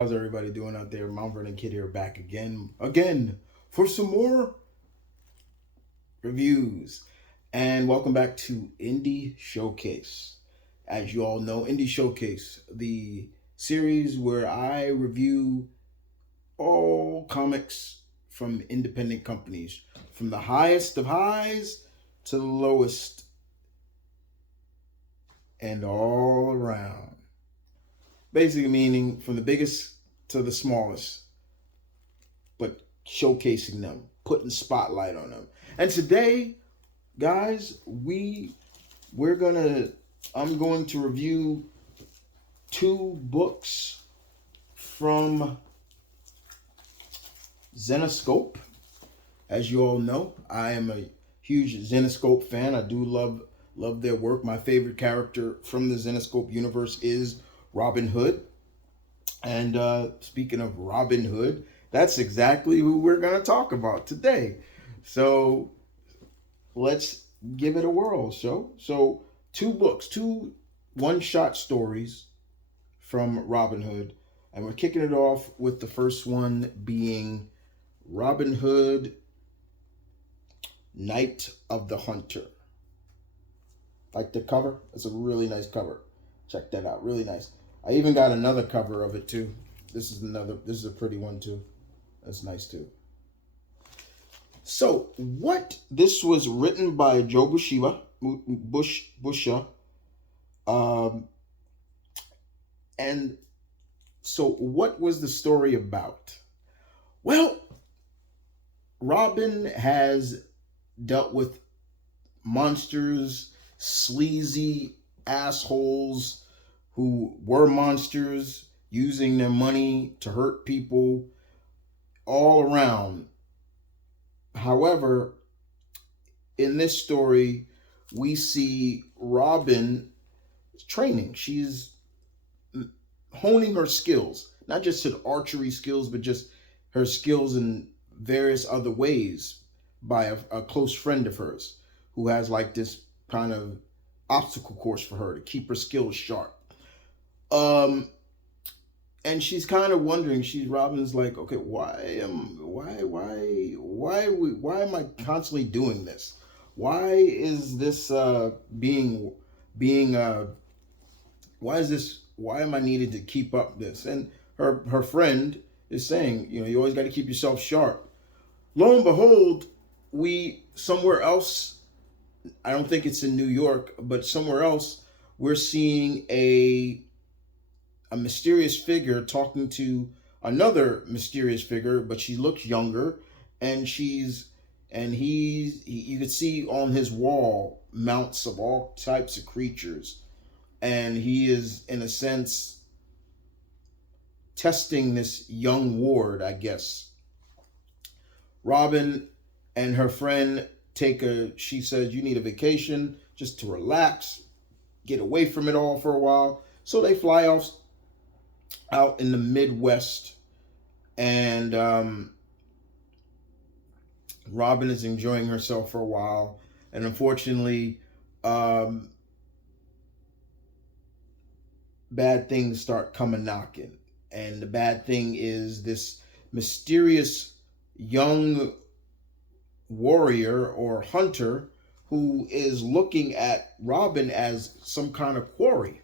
How's everybody doing out there? Mount Vernon Kid here, back again for some more reviews. And welcome back to Indie Showcase. As you all know, Indie Showcase, the series where I review all comics from independent companies, from the highest of highs to the lowest and all around. Basically, meaning from the biggest to the smallest, but showcasing them, putting spotlight on them. And today, guys, we're gonna I'm going to review two books from Zenescope. As you all know, I am a huge Zenescope fan. I do love their work. My favorite character from the Zenescope universe is Robyn Hood. And speaking of Robyn Hood, that's exactly who we're going to talk about today. So let's give it a whirl. So two books, two one-shot stories from Robyn Hood. And we're kicking it off with the first one being Robyn Hood, Night of the Hunter. Like the cover? It's a really nice cover. Check that out. Really nice. I even got another cover of it too. This is a pretty one too. That's nice too. So this was written by Joe Busha. Um, and so what was the story about? Well, Robyn has dealt with monsters, sleazy assholes who were monsters, using their money to hurt people all around. However, in this story, we see Robyn training. She's honing her skills, not just her archery skills, but just her skills in various other ways by a close friend of hers who has like this kind of obstacle course for her to keep her skills sharp. Um, and she's kind of wondering. Robyn's like, okay, why am I constantly doing this? Why is this being why is this why am I needed to keep up this? And her friend is saying, you always got to keep yourself sharp. Lo and behold, we somewhere else, I don't think it's in New York, but somewhere else, we're seeing a mysterious figure talking to another mysterious figure, but she looks younger, and you could see on his wall mounts of all types of creatures, and he is in a sense testing this young ward, I guess. Robyn and her friend she says, you need a vacation just to relax, get away from it all for a while. So they fly off out in the Midwest, and Robyn is enjoying herself for a while, and unfortunately, bad things start coming knocking. And the bad thing is this mysterious young warrior or hunter who is looking at Robyn as some kind of quarry.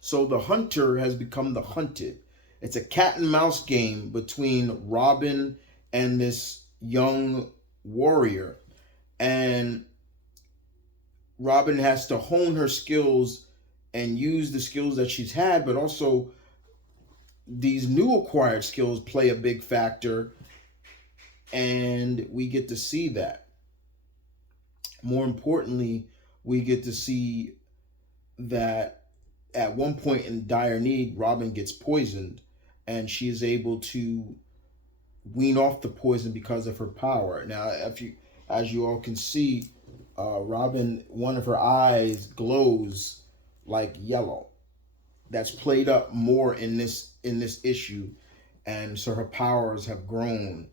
So the hunter has become the hunted. It's a cat and mouse game between Robyn and this young warrior. And Robyn has to hone her skills and use the skills that she's had, but also these new acquired skills play a big factor, and we get to see that. More importantly, we get to see that at one point in dire need, Robyn gets poisoned, and she is able to wean off the poison because of her power. Now, as you all can see, Robyn, one of her eyes glows like yellow. That's played up more in this issue, and so her powers have grown.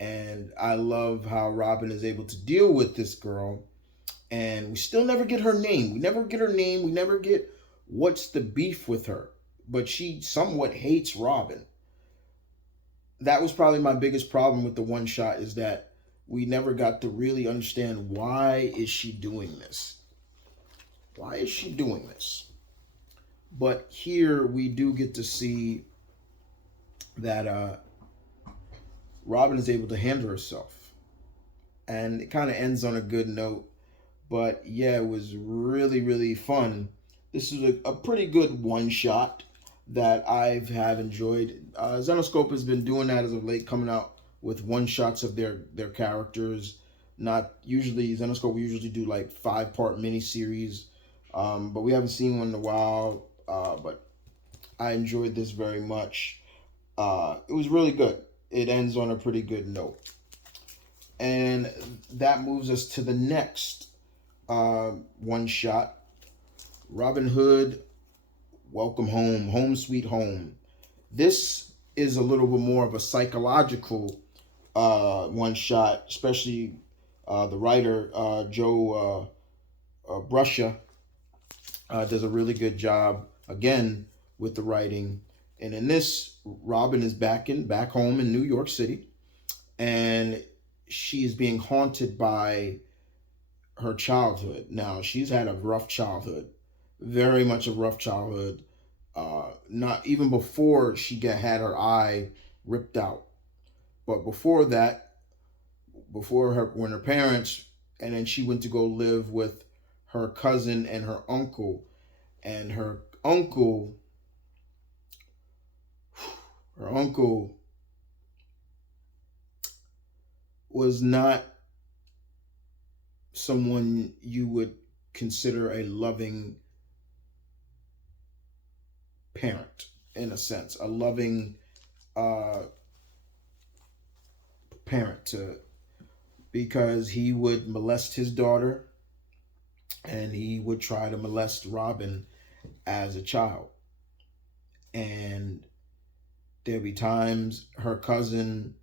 And I love how Robyn is able to deal with this girl, and we still never get her name. We never get her name. We never get what's the beef with her. But she somewhat hates Robyn. that was probably my biggest problem with the one shot, is that we never got to really understand, why is she doing this? Why is she doing this? But here we do get to see that Robyn is able to handle herself, and it kind of ends on a good note. But yeah, it was really, really fun. This is a pretty good one shot that have enjoyed. Zenescope has been doing that as of late, coming out with one shots of their characters. Not usually, Zenescope we usually do like 5-part miniseries, but we haven't seen one in a while. But I enjoyed this very much. It was really good. It ends on a pretty good note, and that moves us to the next one shot. Robyn Hood, Welcome Home, Home Sweet Home. This is a little bit more of a psychological one shot, especially the writer Joe Brusha does a really good job again with the writing. And in this, Robyn is back home in New York City, and she is being haunted by her childhood. Now, she's had a rough childhood, very much a rough childhood. Not even before she had her eye ripped out, but before that, before her, when her parents, and then she went to go live with her cousin and and uncle, her uncle was not someone you would consider a loving parent, in a sense, a loving uh, parent to, because he would molest his daughter, and he would try to molest Robyn as a child. And there'd be times her cousin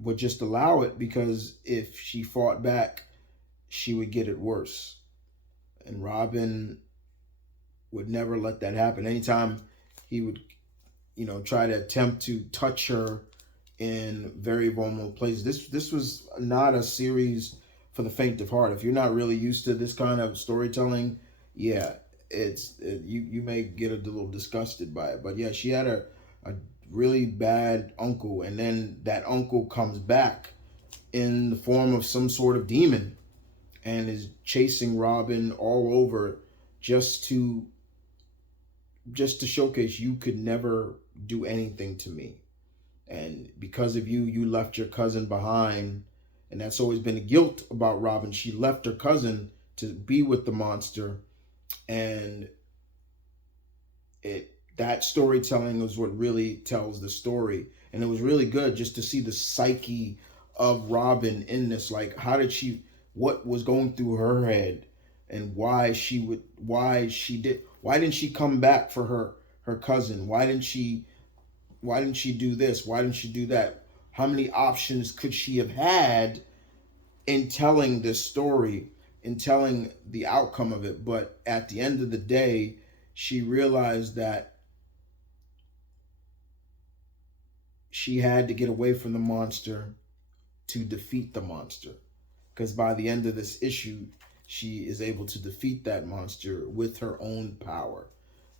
would just allow it, because if she fought back, she would get it worse. And Robyn would never let that happen. Anytime he would, try to attempt to touch her in very vulnerable places. This was not a series for the faint of heart. If you're not really used to this kind of storytelling, yeah, you may get a little disgusted by it. But yeah, she had a really bad uncle, and then that uncle comes back in the form of some sort of demon and is chasing Robyn all over, just to showcase, you could never do anything to me, and because of you, you left your cousin behind. And that's always been a guilt about Robyn. She left her cousin to be with the monster, and that storytelling is what really tells the story. And it was really good just to see the psyche of Robyn in this. Like, what was going through her head, and why didn't she come back for her cousin? Why didn't she do this? Why didn't she do that? How many options could she have had in telling this story, in telling the outcome of it? But at the end of the day, she realized that she had to get away from the monster to defeat the monster. Because by the end of this issue, she is able to defeat that monster with her own power.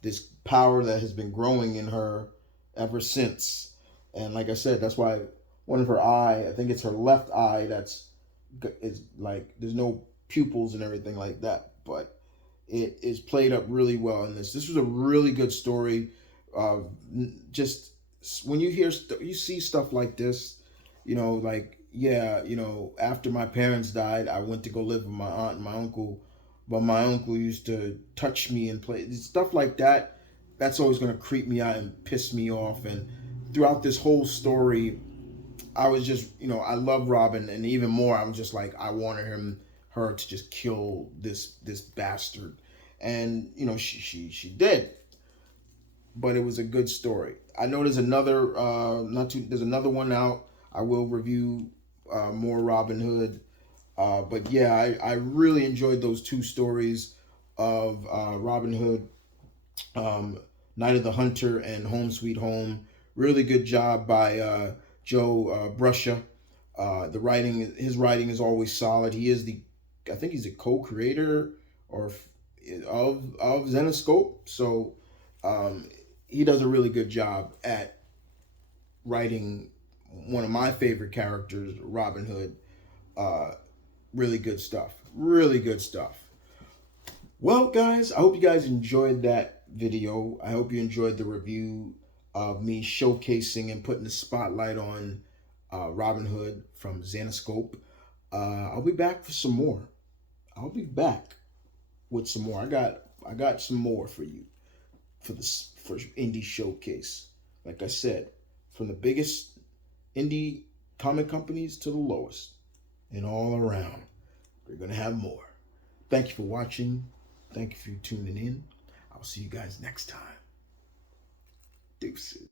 This power that has been growing in her ever since. And like I said, that's why one of her eye, I think it's her left eye, is like, there's no pupils and everything like that. But it is played up really well in this. This was a really good story. Just when you see stuff like this, like, yeah, after my parents died, I went to go live with my aunt and my uncle, but my uncle used to touch me and play stuff like that. That's always going to creep me out and piss me off. And throughout this whole story, I was just, I love Robyn, and even more, I was just like, I wanted her to just kill this bastard, and she did. But it was a good story. I know there's another there's another one out. I will review more Robyn Hood. But yeah, I really enjoyed those two stories of Robyn Hood, um, Night of the Hunter and Home Sweet Home. Really good job by Joe Brusha. His writing is always solid. I think he's a co-creator or of Zenescope. So um, he does a really good job at writing one of my favorite characters, Robyn Hood. Uh, really good stuff. Really good stuff. Well, guys, I hope you guys enjoyed that video. I hope you enjoyed the review of me showcasing and putting the spotlight on Robyn Hood from Zenescope. I'll be back for some more. I'll be back with some more. I got some more for you for this for indie showcase. Like I said, from the biggest indie comic companies to the lowest, and all around, we're gonna have more. Thank you for watching. Thank you for tuning in. I'll see you guys next time. Deuces.